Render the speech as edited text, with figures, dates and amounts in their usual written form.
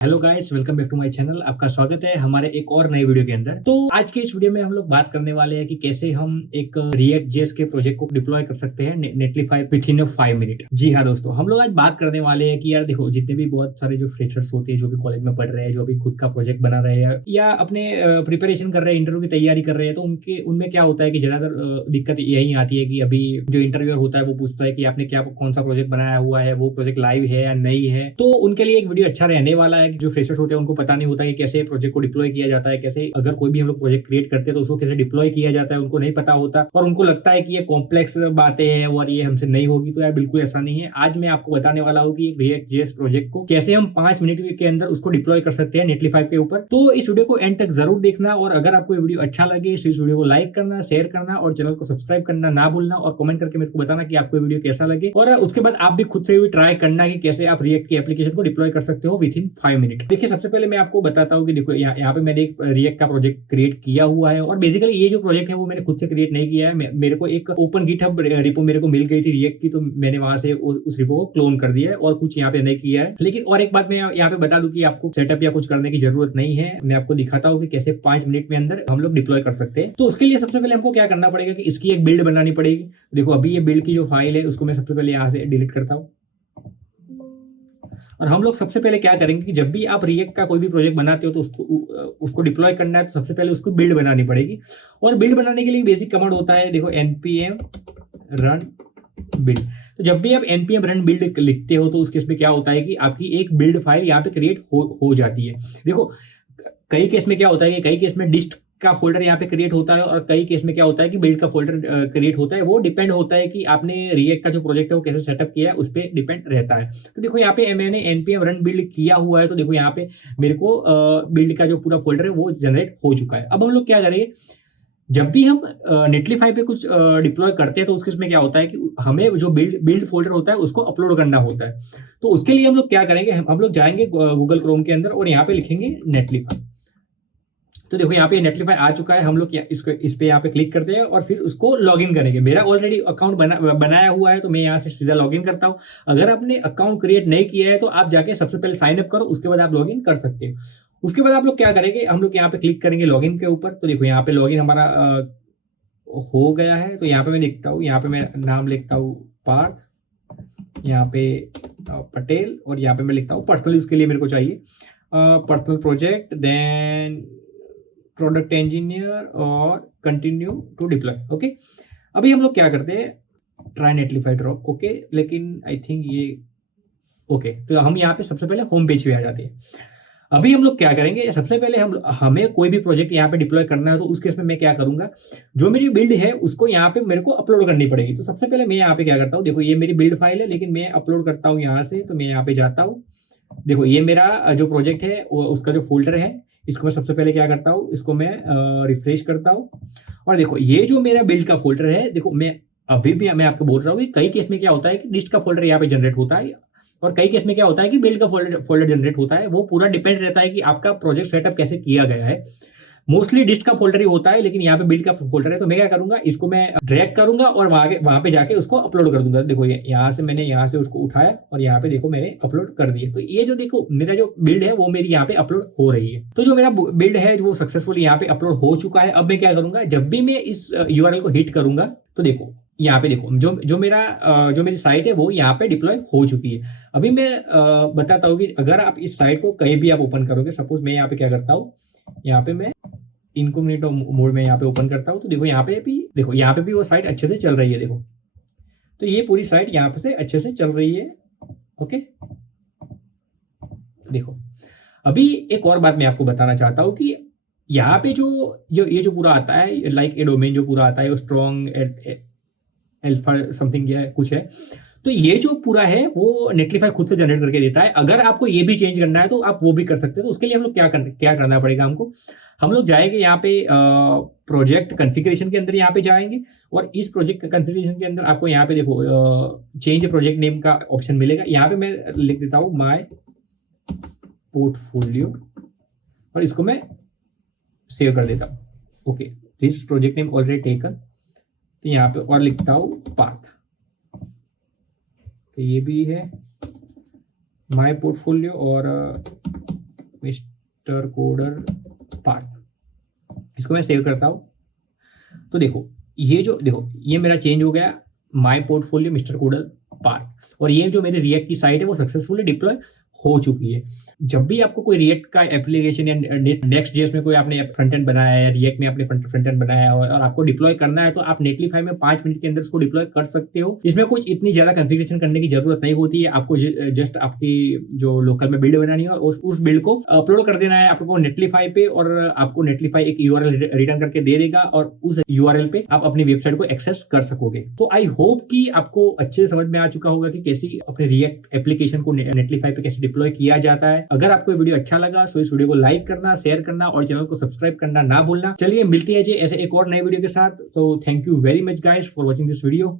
Hello guys, welcome back to my channel. आपका स्वागत है हमारे एक और नए वीडियो के अंदर। तो आज के इस वीडियो में हम लोग बात करने वाले हैं कि कैसे हम एक रिएक्ट जेएस के प्रोजेक्ट को डिप्लॉय कर सकते हैं नेटलीफाई विद इन 5 मिनट। जी हाँ दोस्तों, हम लोग आज बात करने वाले हैं कि यार देखो, जितने भी बहुत सारे जो फ्रेशर्स होते हैं, जो भी कॉलेज में पढ़ रहे हैं, जो भी खुद का प्रोजेक्ट बना रहे हैं या अपने प्रिपरेशन कर रहे हैं, इंटरव्यू की तैयारी कर रहे हैं, तो उनमें क्या होता है कि ज्यादातर दिक्कत यही आती है कि अभी जो इंटरव्यूअर होता है वो पूछता है कि आपने क्या कौन सा प्रोजेक्ट बनाया हुआ है, वो प्रोजेक्ट लाइव है या नहीं है। तो उनके लिए एक वीडियो अच्छा रहने वाला है कि जो फ्रेशर्स होते हैं उनको पता नहीं होता कि कैसे प्रोजेक्ट को डिप्लॉय किया जाता है, कैसे अगर कोई भी हम लोग प्रोजेक्ट क्रिएट करते हैं तो उसको कैसे डिप्लॉय किया जाता है, उनको नहीं पता होता और उनको लगता है कि ये कॉम्प्लेक्स बातें हैं और ये हमसे नहीं होगी। तो यार बिल्कुल ऐसा नहीं है। आज मैं आपको बताने वाला हूँ कि रिएक्ट जेएस प्रोजेक्ट को कैसे हम 5 मिनट के अंदर उसको डिप्लॉय कर सकते हैं नेटलीफाई के ऊपर। तो इस वीडियो को एंड तक जरूर देखना और अगर आपको ये वीडियो अच्छा लगे तो इस वीडियो को लाइक करना, शेयर करना और चैनल को सब्सक्राइब करना ना भूलना और कमेंट करके मेरे को बताना कि आपको वीडियो कैसा लगे। और उसके बाद आप भी खुद से भी ट्राई करना कि कैसे आप रिएक्ट की एप्लीकेशन को डिप्लॉय कर सकते हो विद इन 5 मिनट। देखिए, सबसे पहले मैं आपको बताता हूँ कि देखो यहाँ पे मैंने एक रिएक्ट का प्रोजेक्ट क्रिएट किया हुआ है और बेसिकली ये जो प्रोजेक्ट है वो मैंने खुद से क्रिएट नहीं किया है। मेरे को एक ओपन गिटहब रिपो मेरे को मिल गई थी रिएक्ट की, तो मैंने वहां से उस रिपो को क्लोन कर दिया है और कुछ यहाँ पे नहीं किया है। लेकिन और एक बात मैं यहाँ पे बता दूं कि आपको सेटअप या कुछ करने की जरूरत नहीं है। मैं आपको दिखाता हूँ कि कैसे 5 मिनट में अंदर हम लोग डिप्लॉय कर सकते हैं। तो उसके लिए सबसे पहले हमको क्या करना पड़ेगा कि इसकी एक बिल्ड बनानी पड़ेगी। देखो, अभी ये बिल्ड की जो फाइल है उसको मैं सबसे पहले यहाँ से डिलीट करता हूँ। और हम लोग सबसे पहले क्या करेंगे कि जब भी आप रिएक्ट का कोई भी प्रोजेक्ट बनाते हो तो उसको डिप्लॉय करना है, तो सबसे पहले उसको बिल्ड बनानी पड़ेगी। और बिल्ड बनाने के लिए बेसिक कमांड होता है, देखो npm run build। तो जब भी आप npm run build लिखते हो तो उस केस में क्या होता है कि आपकी एक बिल्ड फाइल यहाँ पे क्रिएट हो जाती है। देखो, कई केस में क्या होता है कि कई केस में डिस्ट का फोल्डर यहाँ पे क्रिएट होता है और कई केस में क्या होता है कि बिल्ड का फोल्डर क्रिएट होता है। वो डिपेंड होता है कि आपने रिएक्ट का जो प्रोजेक्ट है वो कैसे सेटअप किया है, उस पर डिपेंड रहता है। तो देखो, यहाँ पे मैंने npm run build किया हुआ है, तो देखो यहाँ पे मेरे को बिल्ड का जो पूरा फोल्डर है वो जनरेट हो चुका है। अब हम लोग क्या करेंगे, जब भी हम नेटलीफाई पे कुछ डिप्लॉय करते हैं तो उसके में क्या होता है कि हमें जो बिल्ड फोल्डर होता है उसको अपलोड करना होता है। तो उसके लिए हम लोग क्या करेंगे, हम लोग जाएंगे गूगल क्रोम के अंदर और यहाँ पे लिखेंगे नेटलीफाई। तो देखो, यहाँ पे नेटलीफाई आ चुका है। हम लोग इस पे यहाँ पे क्लिक करते हैं और फिर उसको लॉगिन करेंगे। मेरा ऑलरेडी अकाउंट बनाया हुआ है तो मैं यहाँ से सीधा लॉगिन करता हूँ। अगर आपने अकाउंट क्रिएट नहीं किया है तो आप जाके सबसे पहले साइन अप करो, उसके बाद आप लॉगिन कर सकते हो। उसके बाद आप लोग क्या करेंगे, हम लोग यहाँ पे क्लिक करेंगे लॉगिन के ऊपर। तो देखो, यहाँ पे लॉगिन हमारा हो गया है। तो यहाँ पे मैं लिखता हूँ, यहाँ पे मैं नाम लिखता हूँ पार्थ, यहाँ पे पटेल और यहाँ पे मैं लिखता हूँ पर्सनल यूज के लिए मेरे को चाहिए personal project, then product engineer और कंटिन्यू टू डिप्लॉय। ओके, अभी हम लोग क्या करते हैं, ट्राई नेटलीफाई ड्रॉप। ओके, लेकिन आई थिंक ये ओके। तो हम यहाँ पे सबसे पहले होम पेज पे आ जाते हैं। अभी हम लोग क्या करेंगे, सबसे पहले हमें कोई भी प्रोजेक्ट यहाँ पे डिप्लॉय करना है तो उस केस में मैं क्या करूंगा, जो मेरी बिल्ड है उसको यहाँ पे मेरे को अपलोड करनी पड़ेगी। तो सबसे पहले मैं यहाँ पे क्या करता हूँ, देखो ये मेरी बिल्ड फाइल है लेकिन मैं अपलोड करता हूँ यहाँ से। तो मैं यहाँ पे जाता हूँ, देखो ये मेरा जो प्रोजेक्ट है उसका जो फोल्डर है, इसको मैं सबसे पहले क्या करता हूँ, इसको मैं रिफ्रेश करता हूँ। और देखो, ये जो मेरा बिल्ड का फोल्डर है, देखो मैं अभी भी मैं आपको बोल रहा हूँ कि कई केस में क्या होता है कि लिस्ट का फोल्डर यहाँ पे जनरेट होता है और कई केस में क्या होता है कि बिल्ड का फोल्डर जनरेट होता है। वो पूरा डिपेंड रहता है कि आपका प्रोजेक्ट सेटअप कैसे किया गया है। मोस्टली डिस्ट का फोल्डर ही होता है, लेकिन यहाँ पे बिल्ड का फोल्डर है। तो मैं क्या करूंगा, इसको मैं ड्रैग करूंगा और वहां पे जाके उसको अपलोड कर दूंगा। देखो, ये यहाँ से मैंने यहाँ से उसको उठाया और यहाँ पे देखो मैंने अपलोड कर दिया। तो ये जो देखो मेरा जो बिल्ड है वो मेरी यहाँ पे अपलोड हो रही है। तो जो मेरा बिल्ड है वो सक्सेसफुली यहाँ पे अपलोड हो चुका है। अब मैं क्या करूंगा, जब भी मैं इस यूआरएल को हिट करूंगा तो देखो यहाँ पे देखो जो मेरी साइट है वो यहाँ पे डिप्लॉय हो चुकी है। अभी मैं बताता हूँ कि अगर आप इस साइट को कहीं भी आप ओपन करोगे, सपोज मैं यहाँ पे क्या करता हूँ, यहाँ पे मैं इनकॉग्निटो मोड में यहाँ पे ओपन करता हूँ। तो देखो यहाँ पे भी वो साइट अच्छे से चल रही है। देखो, तो ये पूरी साइट यहाँ पे से अच्छे से चल रही है। ओके, देखो अभी एक और बात मैं आपको बताना चाहता हूँ कि यहाँ पे ये जो पूरा आता है, लाइक ए डोमेन जो पूरा आता है, स्ट्रॉन्ग एल्फा समथिंग कुछ है। तो ये जो पूरा है वो नेटलीफाई खुद से जनरेट करके देता है। अगर आपको ये भी चेंज करना है तो आप वो भी कर सकते हो। तो उसके लिए हम लोग क्या करना पड़ेगा हमको, हम लोग जाएंगे यहाँ पे प्रोजेक्ट कॉन्फ़िगरेशन के अंदर, यहाँ पे जाएंगे और इस प्रोजेक्ट कॉन्फ़िगरेशन के अंदर आपको यहाँ पे देखो चेंज प्रोजेक्ट नेम का ऑप्शन मिलेगा। यहाँ पे मैं लिख देता हूँ माय पोर्टफोलियो और इसको मैं सेव कर देता हूँ। Okay, this project name already taken. तो यहाँ पे और लिखता हूँ पाथ, तो ये भी है माय पोर्टफोलियो और मिस्टर कोडर पार्ट, इसको मैं सेव करता हूँ। तो देखो ये मेरा चेंज हो गया, my portfolio mister coder part, और ये जो मेरे रिएक्ट की साइट है वो सक्सेसफुली डिप्लॉय हो चुकी है। जब भी आपको कोई रिएक्ट का एप्लीकेशन या नेक्स्ट जेएस में कोई आपने फ्रंट एंड बनाया है, रिएक्ट में आपने फ्रंट एंड बनाया है और आपको डिप्लॉय करना है, तो आप नेटलीफाई में 5 मिनट के अंदर इसको डिप्लॉय कर सकते हो। इसमें कुछ इतनी ज्यादा कॉन्फ़िगरेशन करने की जरूरत नहीं होती है, आपको जस्ट आपकी जो लोकल में बिल्ड बनानी है और उस बिल्ड को अपलोड कर देना है आपको नेटलीफाई पे, और आपको नेटलीफाई एक यूआरएल रिटर्न करके दे देगा और उस यूआरएल पे आप अपनी वेबसाइट को एक्सेस कर सकोगे। तो आई होप कि आपको अच्छे से समझ में आ चुका होगा कि कैसे अपने रिएक्ट एप्लीकेशन को नेटलीफाई पे कैसे डिप्लॉय किया जाता है। अगर आपको वीडियो अच्छा लगा तो इस वीडियो को लाइक करना, शेयर करना और चैनल को सब्सक्राइब करना ना भूलना। चलिए मिलते हैं जी ऐसे एक और नए वीडियो के साथ। तो thank you very much guys for watching this video.